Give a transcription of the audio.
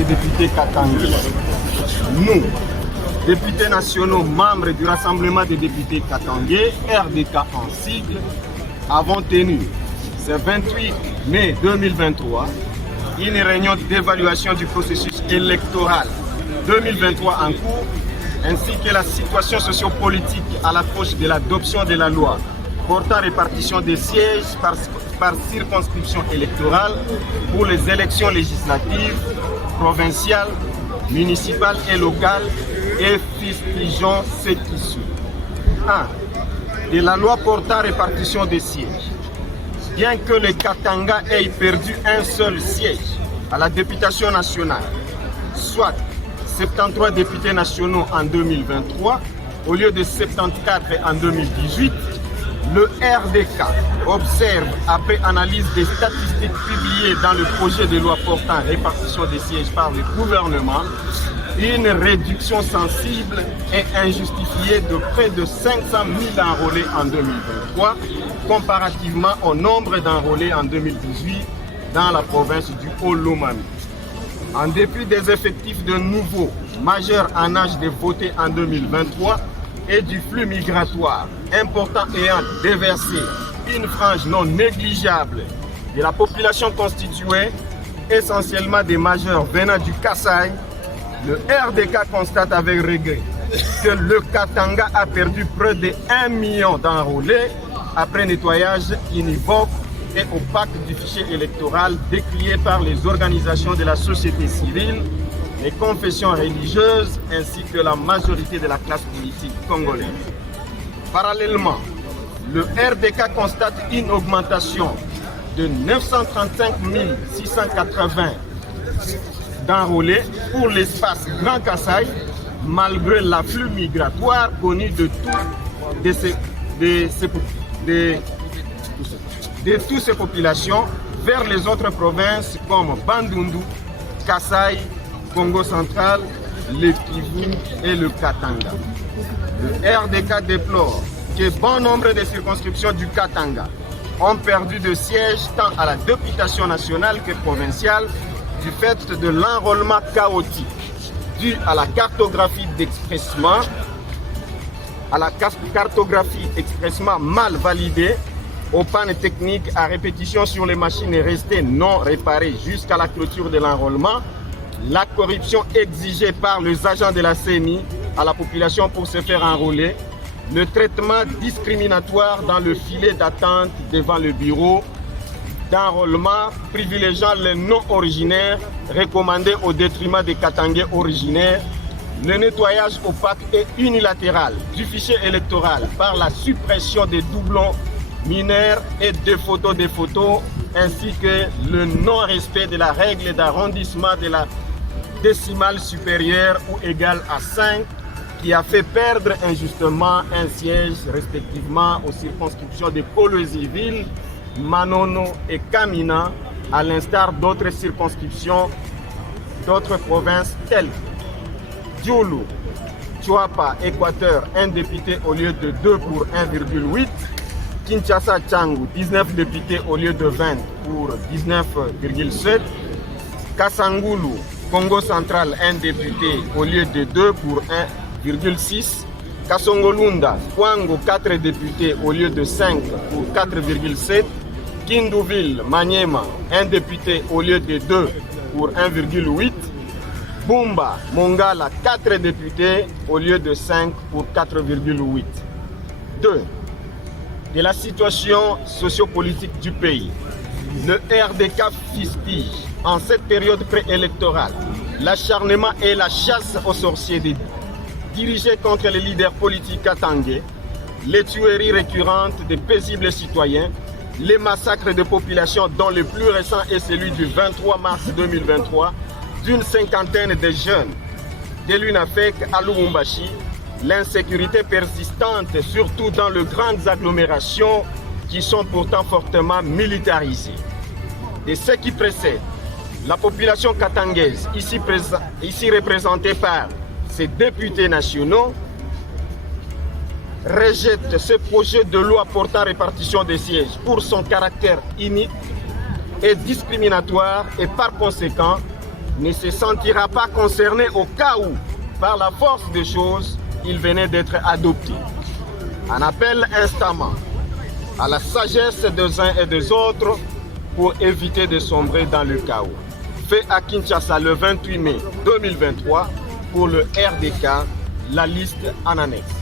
des députés katangais. Nous, députés nationaux membres du Rassemblement des députés katangais, RDK en sigle, avons tenu ce 28 mai 2023 une réunion d'évaluation du processus électoral 2023 en cours, ainsi que la situation sociopolitique à l'approche de l'adoption de la loi portant répartition des sièges par circonscription électorale pour les élections législatives, provinciales, municipales et locales, et fustigeons ce qui suit. 1. De la loi portant répartition des sièges. Bien que le Katanga ait perdu un seul siège à la députation nationale, soit 73 députés nationaux en 2023 au lieu de 74 en 2018, le RDK observe, après analyse des statistiques publiées dans le projet de loi portant répartition des sièges par le gouvernement, une réduction sensible et injustifiée de près de 500 000 enrôlés en 2023, comparativement au nombre d'enrôlés en 2018 dans la province du Haut-Lomami. En dépit des effectifs de nouveaux majeurs en âge de voter en 2023 et du flux migratoire important ayant déversé une frange non négligeable de la population constituée essentiellement des majeurs venant du Kasaï, le RDK constate avec regret que le Katanga a perdu près de 1 million d'enrôlés après nettoyage univoque et opaque du fichier électoral décrié par les organisations de la société civile, les confessions religieuses ainsi que la majorité de la classe politique congolaise. Parallèlement, le RDK constate une augmentation de 935 680 d'enrôlés pour l'espace Grand Kasaï, malgré l'afflux migratoire connu de toutes ces populations vers les autres provinces comme Bandundu, Kasaï, Congo central, le Kivu et le Katanga. Le RDK déplore que bon nombre de circonscriptions du Katanga ont perdu de sièges tant à la députation nationale que provinciale du fait de l'enrôlement chaotique dû à la cartographie expressement mal validée, aux pannes techniques à répétition sur les machines restées non réparées jusqu'à la clôture de l'enrôlement, la corruption exigée par les agents de la CENI à la population pour se faire enrôler, le traitement discriminatoire dans le filet d'attente devant le bureau d'enrôlement privilégiant les non-originaires recommandés au détriment des Katangais originaires, le nettoyage opaque et unilatéral du fichier électoral par la suppression des doublons mineurs et des photos, ainsi que le non-respect de la règle d'arrondissement de la décimale supérieure ou égale à 5 qui a fait perdre injustement un siège respectivement aux circonscriptions de Kolwezi-Ville, Manono et Kamina, à l'instar d'autres circonscriptions d'autres provinces telles Djoulou, Chouapa, Équateur, 1 député au lieu de 2 pour 1,8, Kinshasa, Tchangou, 19 députés au lieu de 20 pour 19,7, Kassangoulou, Congo central, 1 député au lieu de 2 pour 1,6, Kasongolunda, Kwango, 4 députés au lieu de 5 pour 4,7, Kindouville, Maniema, 1 député au lieu de 2 pour 1,8, Bumba, Mongala, 4 députés au lieu de 5 pour 4,8. 2. De la situation sociopolitique du pays. Le RDK fustige en cette période préélectorale l'acharnement et la chasse aux sorciers dirigés contre les leaders politiques katangais, les tueries récurrentes des paisibles citoyens, les massacres de populations dont le plus récent est celui du 23 mars 2023 d'une cinquantaine de jeunes de l'UNAFEC à Lubumbashi, l'insécurité persistante surtout dans les grandes agglomérations qui sont pourtant fortement militarisées. Et ce qui précède, la population katangaise, ici représentée par ses députés nationaux, rejette ce projet de loi portant répartition des sièges pour son caractère inique et discriminatoire et par conséquent ne se sentira pas concerné au cas où, par la force des choses, il venait d'être adopté. On appelle instamment à la sagesse des uns et des autres pour éviter de sombrer dans le chaos. Fait à Kinshasa le 28 mai 2023 pour le RDK, la liste en annexe.